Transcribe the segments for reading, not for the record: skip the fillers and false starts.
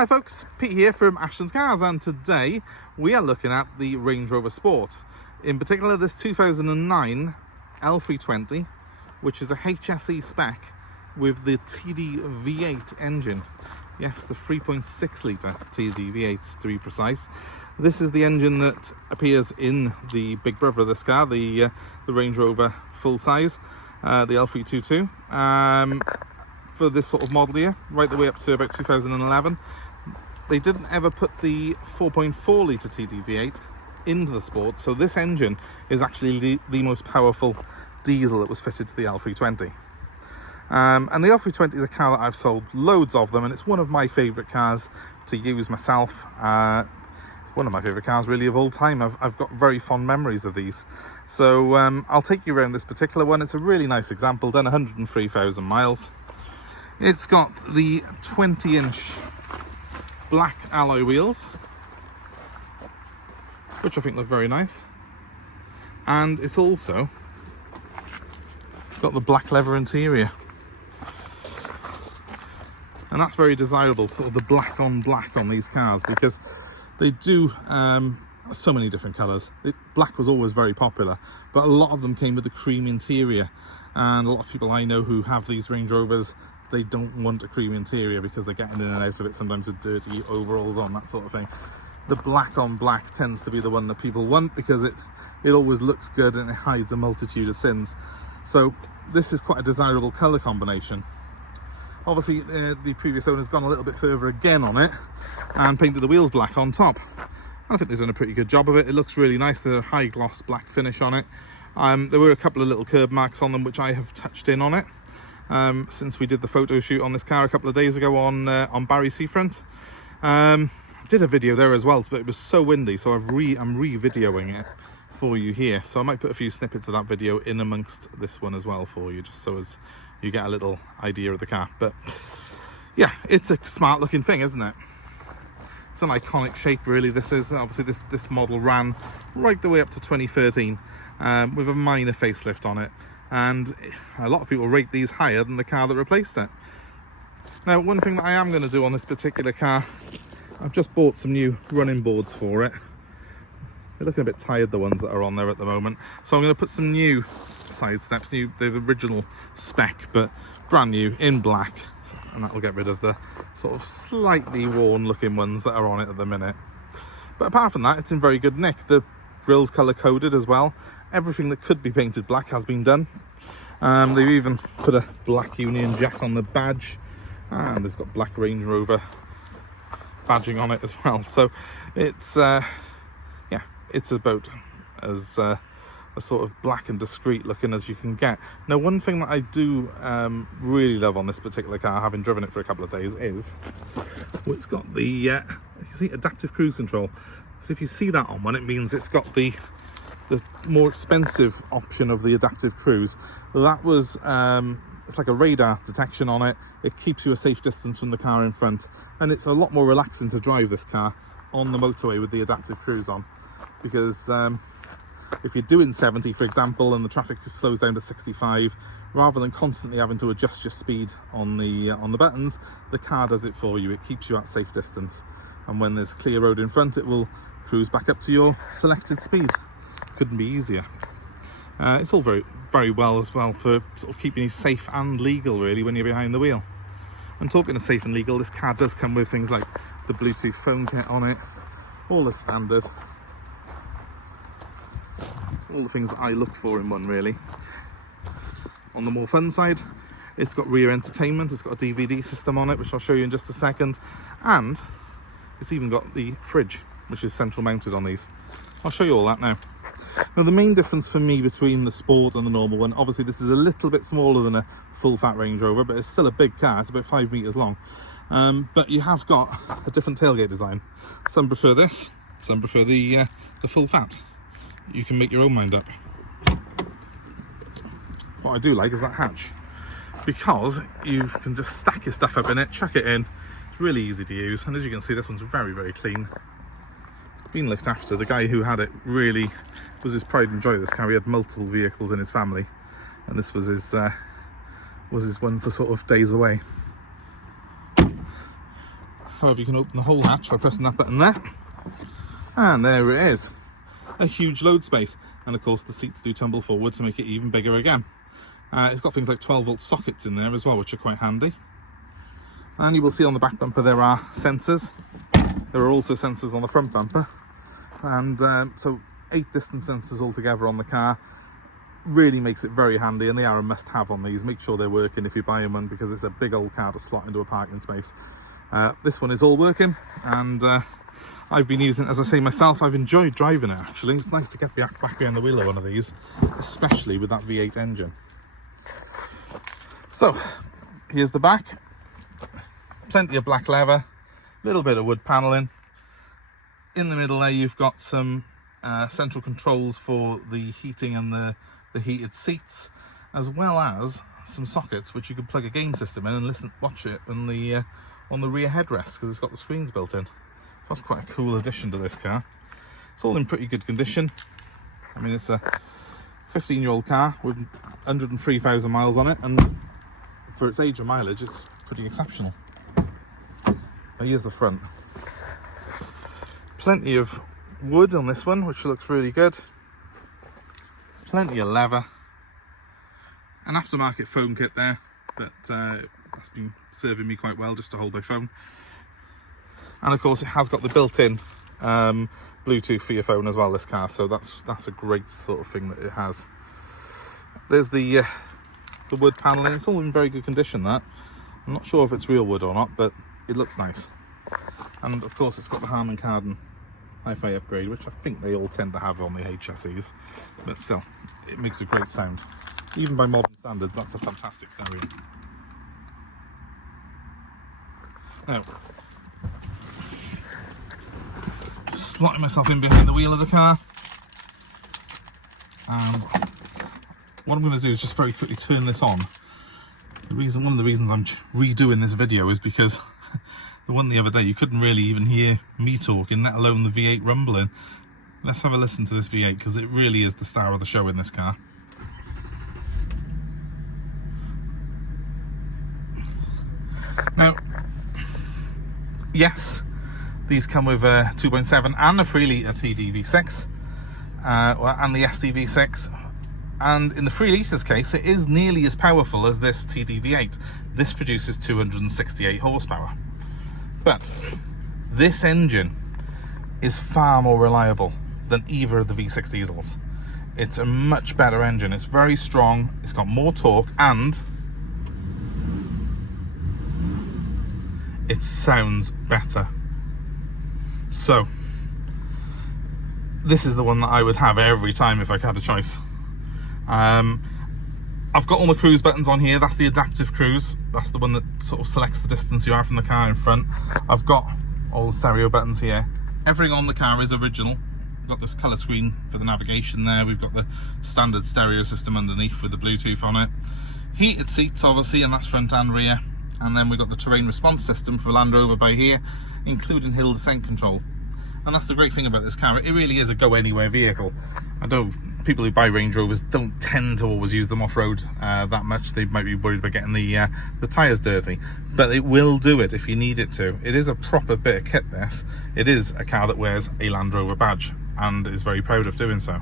Hi folks, Pete here from Ashton's Cars, and today we are looking at the Range Rover Sport. In particular this 2009 L320, which is a HSE spec with the TD V8 engine. Yes, the 3.6 litre TD V8 to be precise. This is the engine that appears in the big brother of this car, the Range Rover full size, the L320. For this sort of model here, right the way up to about 2011. They didn't ever put the 4.4 litre TD V8 into the Sport, so this engine is actually the most powerful diesel that was fitted to the L320. And the L320 is a car that I've sold loads of them, and it's one of my favourite cars to use myself. It's one of my favourite cars really of all time. I've got very fond memories of these. So I'll take you around this particular one. It's a really nice example, done 103,000 miles. It's got the 20-inch black alloy wheels, which I think look very nice. And it's also got the black leather interior. And that's very desirable, sort of the black on black on these cars, because they do so many different colours. Black was always very popular, but a lot of them came with a cream interior. And a lot of people I know who have these Range Rovers, they don't want a cream interior because they're getting in and out of it sometimes with dirty overalls on, that sort of thing. The black on black tends to be the one that people want because it always looks good and it hides a multitude of sins. So this is quite a desirable colour combination. Obviously the previous owner's gone a little bit further again on it and painted the wheels black on top. I think they've done a pretty good job of it. It looks really nice. There's a high gloss black finish on it. There were a couple of little curb marks on them which I have touched in on it. Since we did the photo shoot on this car a couple of days ago on Barry Seafront. Did a video there as well, but it was so windy, so I'm re-videoing it for you here. So I might put a few snippets of that video in amongst this one as well for you, just so as you get a little idea of the car. But yeah, it's a smart looking thing, isn't it? It's an iconic shape really. This is obviously this model ran right the way up to 2013 with a minor facelift on it. And a lot of people rate these higher than the car that replaced it. Now, one thing that I am going to do on this particular car, I've just bought some new running boards for it. They're looking a bit tired, the ones that are on there at the moment. So I'm going to put some new side steps, the original spec, but brand new in black. And that'll get rid of the sort of slightly worn looking ones that are on it at the minute. But apart from that, it's in very good nick. The grille's colour coded as well. Everything that could be painted black has been done. They've even put a black Union Jack on the badge, and it's got black Range Rover badging on it as well. So it's yeah, it's about as a sort of black and discreet looking as you can get. Now, one thing that I do really love on this particular car, having driven it for a couple of days, is it's got the you can see adaptive cruise control. So if you see that on one, it means it's got the more expensive option of the adaptive cruise. That was it's like a radar detection on it. It keeps you a safe distance from the car in front, and it's a lot more relaxing to drive this car on the motorway with the adaptive cruise on, because if you're doing 70 for example and the traffic slows down to 65, rather than constantly having to adjust your speed on the buttons, the car does it for you. It keeps you at safe distance, and when there's clear road in front, it will cruise back up to your selected speed. Couldn't be easier. It's all very well as well for sort of keeping you safe and legal really when you're behind the wheel. And talking of safe and legal, this car does come with things like the Bluetooth phone kit on it, all the standard, all the things that I look for in one really. On the more fun side, it's got rear entertainment, it's got a DVD system on it, which I'll show you in just a second, and it's even got the fridge, which is central mounted on these. I'll show you all that now. Now, the main difference for me between the Sport and the normal one, obviously this is a little bit smaller than a full fat Range Rover, but it's still a big car. It's about 5 meters long. But you have got a different tailgate design. Some prefer this, some prefer the full fat. You can make your own mind up. What I do like is that hatch, because you can just stack your stuff up in it, chuck it in. It's really easy to use, and as you can see, this one's very, very clean. Been looked after. The guy who had it really was his pride and joy. This car, he had multiple vehicles in his family, and this was his one for sort of days away. However, you can open the whole hatch by pressing that button there, and there it is, a huge load space. And of course the seats do tumble forward to make it even bigger again. It's got things like 12-volt sockets in there as well, which are quite handy. And you will see on the back bumper there are sensors. There are also sensors on the front bumper, and so 8 distance sensors altogether on the car. Really makes it very handy, and they are a must-have on these. Make sure they're working if you're buying one, because it's a big old car to slot into a parking space. This one is all working, and I've been using it, as I say myself. I've enjoyed driving it actually. It's nice to get back behind the wheel of one of these, especially with that V8 engine. So here's the back. Plenty of black leather, little bit of wood panelling. In the middle there you've got some central controls for the heating and the heated seats, as well as some sockets which you can plug a game system in and watch it on the rear headrest, because it's got the screens built in. So that's quite a cool addition to this car. It's all in pretty good condition. I mean, it's a 15-year-old car with 103,000 miles on it, and for its age and mileage it's pretty exceptional. Now here's the front. Plenty of wood on this one, which looks really good. Plenty of leather. An aftermarket phone kit there, but that's been serving me quite well just to hold my phone. And of course it has got the built-in Bluetooth for your phone as well, this car, so that's a great sort of thing that it has. There's the wood panelling. It's all in very good condition, that. I'm not sure if it's real wood or not, but it looks nice. And of course it's got the Harman Kardon hi-fi upgrade, which I think they all tend to have on the HSEs, but still, it makes a great sound. Even by modern standards, that's a fantastic stereo. Now, just slotting myself in behind the wheel of the car, and what I'm going to do is just very quickly turn this on. One of the reasons I'm redoing this video is because the one the other day you couldn't really even hear me talking, let alone the V8 rumbling. Let's have a listen to this V8, because it really is the star of the show in this car. Now, yes, these come with a 2.7 and a 3 litre TD V6 and the SD V6, and in the 3 litres case it is nearly as powerful as this TD V8. This produces 268 horsepower. But this engine is far more reliable than either of the V6 diesels. It's a much better engine. It's very strong, it's got more torque, and it sounds better. So this is the one that I would have every time if I had a choice. I've got all my cruise buttons on here. That's the adaptive cruise. That's the one that sort of selects the distance you are from the car in front. I've got all the stereo buttons here. Everything on the car is original. We've got this colour screen for the navigation there. We've got the standard stereo system underneath with the Bluetooth on it. Heated seats, obviously, and that's front and rear. And then we've got the terrain response system for Land Rover by here, including hill descent control. And that's the great thing about this car. It really is a go-anywhere vehicle. I know people who buy Range Rovers don't tend to always use them off-road that much. They might be worried about getting the tyres dirty, but it will do it if you need it to. It is a proper bit of kit, this. It is a car that wears a Land Rover badge and is very proud of doing so.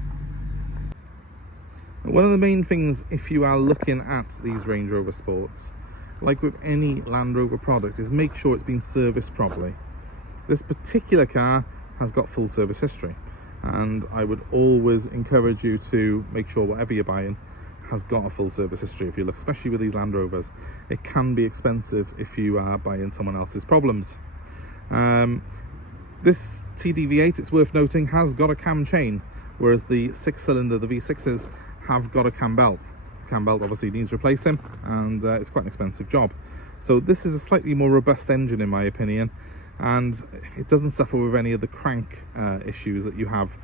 One of the main things, if you are looking at these Range Rover Sports, like with any Land Rover product, is make sure it's been serviced properly. This particular car has got full service history, and I would always encourage you to make sure whatever you're buying has got a full service history. If you look, especially with these Land Rovers, it can be expensive if you are buying someone else's problems. This TD-V8, it's worth noting, has got a cam chain, whereas the 6-cylinder, the V6s, have got a cam belt. The cam belt obviously needs replacing, and it's quite an expensive job. So this is a slightly more robust engine in my opinion, and it doesn't suffer with any of the crank issues that you have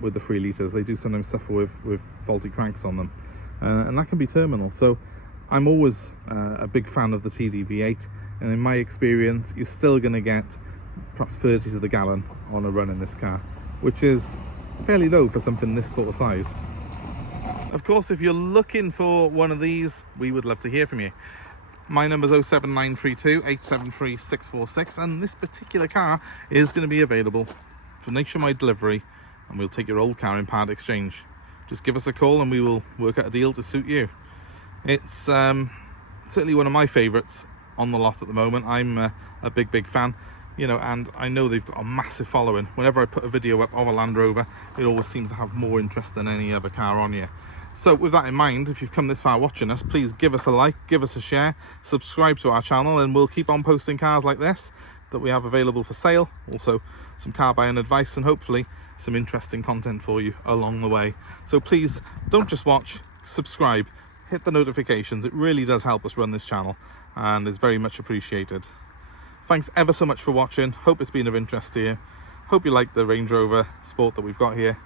with the 3 litres. They do sometimes suffer with faulty cranks on them, and that can be terminal. So I'm always a big fan of the TD V8, and in my experience you're still going to get perhaps 30 to the gallon on a run in this car, which is fairly low for something this sort of size. Of course, if you're looking for one of these, we would love to hear from you. My number's 07932 873 646, and this particular car is going to be available for nationwide delivery, and we'll take your old car in part exchange. Just give us a call and we will work out a deal to suit you. It's certainly one of my favourites on the lot at the moment. I'm a big fan, you know, and I know they've got a massive following. Whenever I put a video up of a Land Rover, it always seems to have more interest than any other car on here. So with that in mind, if you've come this far watching us, please give us a like, give us a share, subscribe to our channel, and we'll keep on posting cars like this that we have available for sale. Also some car buying advice and hopefully some interesting content for you along the way. So please don't just watch, subscribe, hit the notifications. It really does help us run this channel and is very much appreciated. Thanks ever so much for watching. Hope it's been of interest to you. Hope you like the Range Rover Sport that we've got here.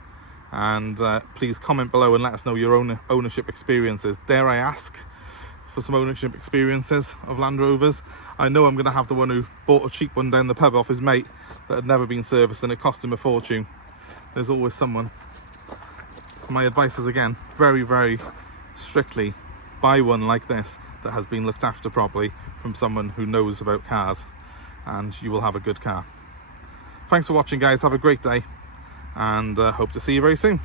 And please comment below and let us know your own ownership experiences. Dare I ask for some ownership experiences of Land Rovers? I know I'm going to have the one who bought a cheap one down the pub off his mate that had never been serviced and it cost him a fortune. There's always someone. My advice is, again, very strictly buy one like this that has been looked after properly from someone who knows about cars, and you will have a good car. Thanks for watching, guys. Have a great day, and hope to see you very soon.